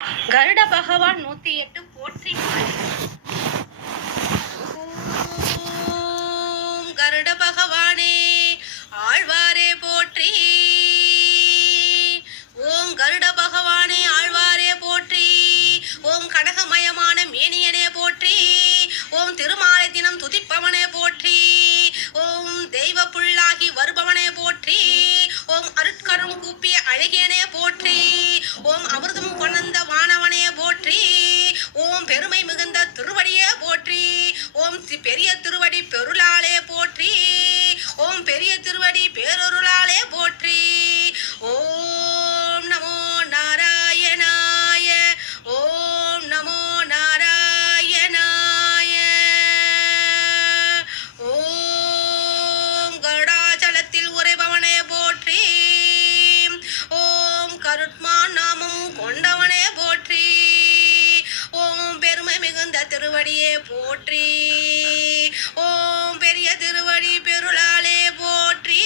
கருட பகவான் 108 போற்றி. ஓம் கருட பகவானே ஆழ்வாரே போற்றி. ஓம் கருட பகவானே ஆழ்வாரே போற்றி. ஓம் கடகமயமான மேனியனே போற்றி. ஓம் திருமாலை தினம் துதிப்பவனே போற்றி. ஓம் தெய்வ புள்ளாகி வருபவனே போற்றி. ஓம் அருட்கரம் கூப்பிய அழகியனே போற்றி. ஓம் அமிர்தம் கொணர்ந்த வானவனே போற்றி. ஓம் பெருமை மிகுந்த திருவடியே போற்றி. ஓம் பெரிய திருவடி பெருளாலே போற்றி. ஓம் பெரிய திருவடி பேரொருளாலே போற்றி. ஓம் நமோ நாராயணாய. ஓம் நமோ நாராயணாய. ஓம் கருடாச்சலத்தில் உரைபவனே போற்றி. ஓம் கருட்மான் நாமம் கொண்டவனே போற்றி. ஓம் பெருமை மிகுந்த திருவடியே போற்றி. ஓம் பெரிய திருவடி பெருளாலே போற்றி.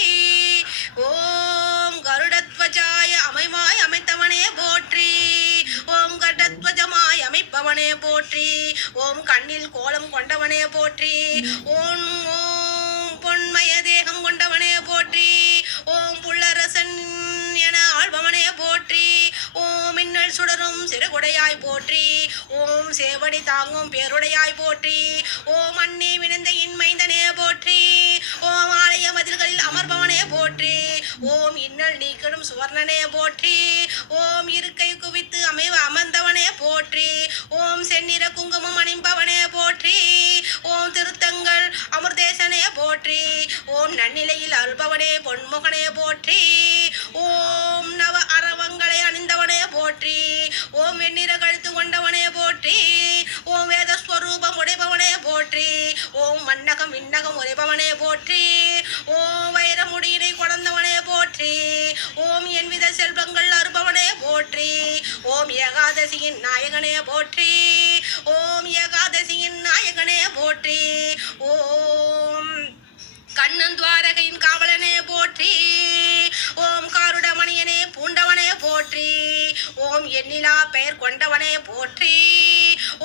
ஓம் கருடத்வஜாய அமைமாய் அமைத்தவனே போற்றி. ஓம் கடத்வஜமாய் அமைப்பவனே போற்றி. ஓம் கண்ணில் கோலம் கொண்டவனே போற்றி. ஓம் ஓம் பொன்மய தேகம் கொண்டவனே போற்றி. ஓம் புள்ளரசன் என ஆள்பவனே போற்றி. ஓம் மின்னல் சுடரும் சிறுகுடையாய் போற்றி. ஓம் சேவடி தாங்கும் பேருடையாய் போற்றி. ஓம் அன்னே விழுந்த இன்மைந்தனே போற்றி. ஓம் ஆலய மதில்களில் அமர்பவனே போற்றி. ஓம் இன்னல் நீக்கிடும் சுவர்ணனே போற்றி. ஓம் இருக்கை குவித்து அமர்ந்தவனே போற்றி. ஓம் செந்நிற குங்குமம் அணிம்பவனே போற்றி. ஓம் திருத்தங்கள் அமிர்தேசனே போற்றி. ஓம் நன்னிலையில் அருள்பவனே பொன்முகனே போற்றி. ஓம் நவ அரவங்களை அணிந்தவனே போற்றி. ஓம் வெண்ணிற கழுத்து கொண்டவனே போற்றி. ஓம் வேதஸ்வரூபம் உடைபவனே போற்றி. ஓம் மன்னகம் விண்ணகம் உரைபவனே போற்றி. ஓம் வைரமுடியினை கொடந்தவனே போற்றி. ஓம் என்வித செல்வங்கள் அறுபவனே போற்றி. ஓம் ஏகாதசியின் நாயகனே போற்றி. ஓம் ஏகாதசியின் நாயகனே போற்றி. ஓம் கண்ணன் துவாரகையின் காவலனே போற்றி. ஓம் காருடமணியனே பூண்டவனே போற்றி. ஓம் எண்ணிலா பெயர் கொண்டவனே போற்றி.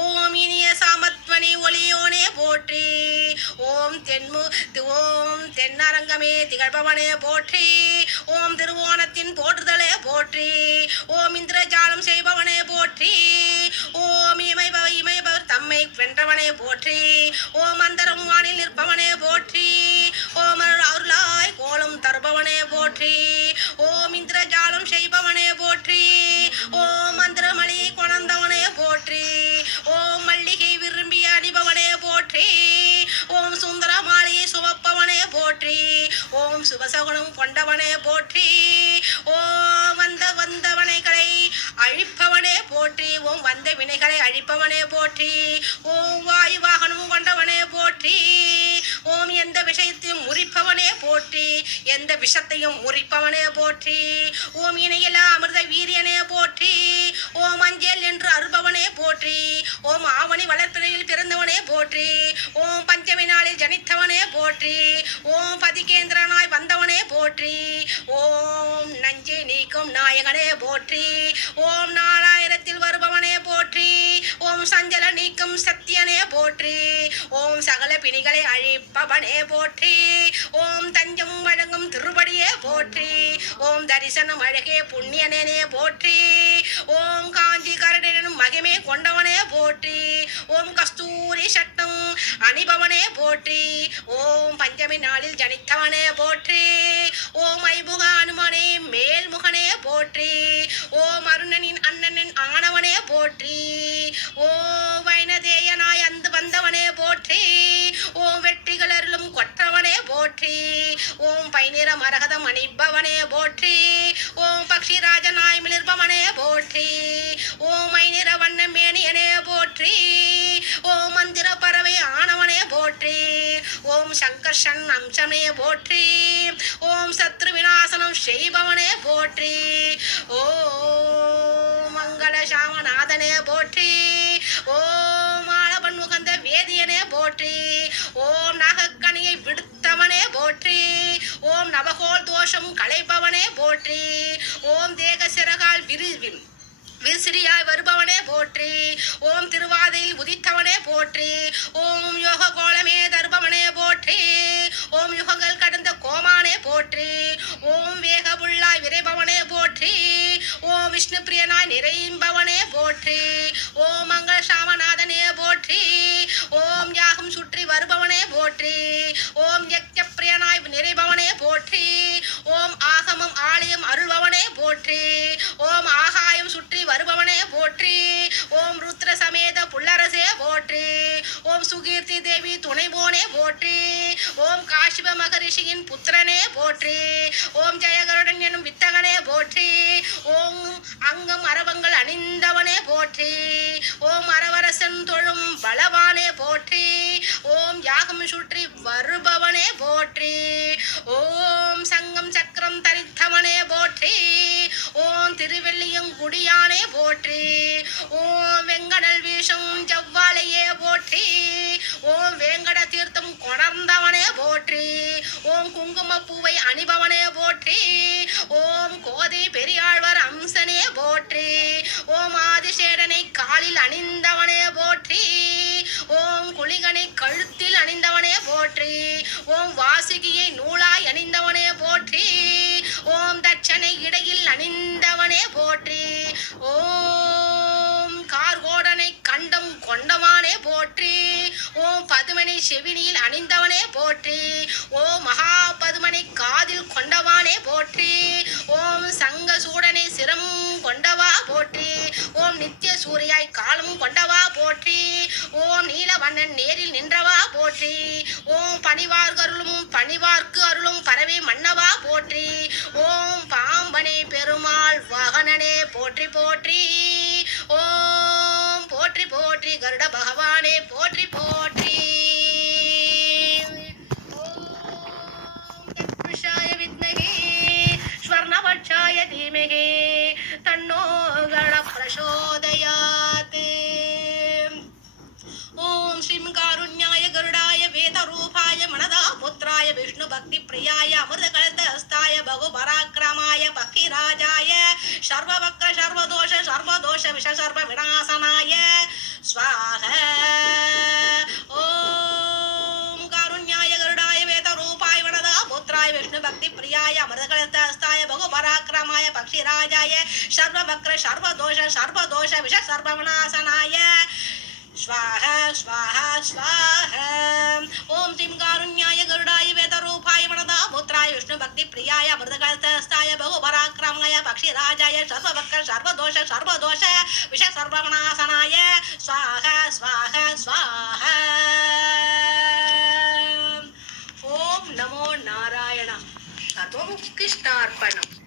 ஓம் இனிய சாமத்வனி ஒளியோனே போற்றி. ஓம் தென்னரங்கமே திகழ்பவனே போற்றி. ஓம் திருவோணத்தின் போற்றுதலே போற்றி. ஓம் இந்திரஜாலம் செய்பவனே போற்றி. ஓம் இமைபவர் தம்மை வென்றவனே போற்றி. ஓம் அந்தரம் வானில் நிற்பவனே போற்றி. ஓம் அருளாய் கோலம் தருபவனே போற்றி. ஓம் இந்திரஜாலம் செய்பவனே போற்றி. ஓம் மந்திரமணியை கொணர்ந்தவனே போற்றி. ஓம் மல்லிகை விரும்பி அணிபவனே போற்றி. ஓம் சுந்தர மாலையை சுமப்பவனே போற்றி. ஓம் சுபசகுணம் கொண்டவனே போற்றி. ஓம் வந்தவனைகளை அழிப்பவனே போற்றி. ஓம் வந்த வினைகளை அழிப்பவனே போற்றி. ஓம் வாயு வாகனம் கொண்டவனே போற்றி. ஓம் எந்த விஷயத்தையும் முறிப்பவனே போற்றி. எந்த விஷத்தையும் முறிப்பவனே போற்றி. ஓம் இணையிலா அமிர்த வீரியனே போற்றி. ஓம் அஞ்சேல் என்று அருபவனே போற்றி. ஓம் ஆவணி வளர்ப்பிறையில் பிறந்தவனே போற்றி. ஓம் பஞ்சமி நாளில் ஜனித்தவனே போற்றி. ஓம் பதிகேந்திரனாய் வந்தவனே போற்றி. ஓம் நஞ்சை நீக்கும் நாயகனே போற்றி. ஓம் 4000 வருபவனே போற்றி. ஓம் சஞ்சல நீக்கும் சத்தியனே போற்றி. ஓம் சகல பிணிகளை அழிப்பவனே போற்றி. ஓம் தஞ்சம் வழங்கும் திருவடியே போற்றி. ஓம் தரிசனம் அழகே புண்ணியனே போற்றி. ஓம் காஞ்சி கரடனும் மகிமே கொண்டவனே போற்றி. ஓம் கஸ்தூரி சட்டம் அணிபவனே போற்றி. ஓம் பஞ்சமி நாளில் ஜனித்தவனே போற்றி. ஓம் ஐமுக அனுமனே மேல்முகனே போற்றி. ஓம் அருணனின் அண்ணனின் ஆனவனே போற்றி. ஓம் வைனதேயனாய் அந்து வந்தவனே போற்றி. ஓம் வெற்றிகள் அருளும் கொற்றவனே போற்றி. ஓம் பைநிற மரகதம் அணிப்பவனே போற்றி. ஓம் பக்ஷிராஜனாய் மிளிர்பவனே போற்றி. ஓம் ஐநிற வண்ண மேனியனே போற்றி. ஓம் மந்திர பறவை ஆனவனே போற்றி. ஓம் சங்கர்ஷன் அம்சமே போற்றி. ஓம் சத்ரு விநாசனம் செய்பவனே போற்றி. ஓம் மங்கள சாமநாதனே போற்றி. ஓம் ஆளவன் முகந்த வேதியனே போற்றி. ஓம் நாகக்கணியை விடுத்தவனே போற்றி. ஓம் நவகோல் தோஷம் களைப்பவனே போற்றி. ஓம் தேக சிறகால் விசிறியாய் வருபவனே போற்றி. ஓம் திருவாதையில் உதித்தவனே போற்றி. ஓம் யோக கோலமே தருபவனே போற்றி. ஓம் யுகங்கள் கடந்த கோமானே போற்றி. ஓம் வேகபுள்ளாய் விரைபவனே போற்றி. ஓம் விஷ்ணு பிரியனாய் நிறைம்பவனே போற்றி. ஓம் மங்கள சாமநாதனே போற்றி. ஓம் யாகம் சுற்றி வருபவனே போற்றி. ஓம் யக்ஞ பிரியனாய் நிறைபவனே போற்றி. ஓம் ஆகமம் ஆலயம் அருள்பவனே போற்றி. ஓம் ஆகாயம் சுற்றி வருபவனே போற்றி. ஓம் ருத்ர சமேத புல்லரசே போற்றி. ஓம் சுகீர்த்தி தேவி துணைபோனே போற்றி. ஓம் காஷிப மகரிஷியின் புத்திரனே போற்றி. ஓம் ஜெயகருடன் எனும் வித்தகனே போற்றி. ஓம் அங்கம் அரவங்கள் அணிந்தவனே போற்றி. ஓம் அரவரசன் தொழும் பலவானே போற்றி. ஓம் யாகம் சுற்றி வருபவனே போற்றி. ஓம் சங்கம் சக்கரம் தரித்தவனே போற்றி. ஓம் திருவெள்ளியங்குடியானே போற்றி. ஓம் வெங்கடல் வீசும் ஜவ்வாலையே போற்றி. ஓம் வேங்கட தீர்த்தம் கொணர்ந்தவனே போற்றி. ஓம் குங்குமப்பூவை அணிபவனே போற்றி. ஓம் கோதை பெரியாழ்வர் அம்சனே போற்றி. ஓம் ஆதிசேடனை காலில் அணிந்தவனே போற்றி. ஓம் குளிகனை கழுத்தில் அணிந்தவனே போற்றி. ஓம் வாசுகியை நூலாய் அணிந்தவனே போற்றி. ஓம் தட்சனை இடையில் அணிந்தவனே போற்றி. ஓம் கார்கோடனை கண்டம் கொண்டவானே போற்றி. ஓம் பதுமனை செவினியில் அணிந்தவனே போற்றி. ஓம் மகா பதுமனை காதில் கொண்டவானே போற்றி. ஓம் சங்க சூடனை சிரம் கொண்டவா போற்றி. ஓம் நித்திய சூரியாய் காலம் கொண்டவா போற்றி. ஓம் நீலவண்ணன் நேரில் நின்றவா போற்றி. ஓம் பணிவார்கருளும் பணிவார்க்கு அருளும் பறவை மன்னவா போற்றி. ஓம் பாம்பனை பெருமாள் வாகனனே போற்றி போற்றி. ஓம் போற்றி போற்றி கருட பகவானே போற்றி போற்றி. ஓம் தத்புருஷாய வித்மகே ஸ்வர்ணபட்சாய தீமகே தன்னோ கண பிரசோதயாத். ஓம் ஸ்ரீம் காருண்யாய கருடாய வேதரூபாய மனதா புத்திராய விஷ்ணு பக்தி பிரியாய அமிர்த கலந்த ஹஸ்தாய பகு பராக்கிரமாய பக்கிராஜாய சர்வவக்ர சர்வதோஷ விஷ சர்வ விநாசனாய ஸ்வாஹ. ஓம் காருண்யாய கருடாய வேதரூபாய மனதா புத்திராய விஷ்ணு பக்தி பிரியாய அமிர்த கலந்த ஹஸ்தாய பகு பராக்கிரமாய பக்கிராஜாய சர்வவக்ர சர்வதோஷ விஷ சர்வ விநாசனாய स्वाहा स्वाहा स्वाहा. ओम श्रीं कारुण्याय गरुडाय वेदरूपाय वरदा पुत्राय विष्णु भक्ति प्रियाय अमृतकलस्थाय बहुपराक्रमाय पक्षिराजाय सर्ववक्र सर्वदोष विष सर्वविनाशनाय स्वाहा स्वाहा स्वाहा. ओम नमो नारायण. सर्वं कृष्णार्पणम्.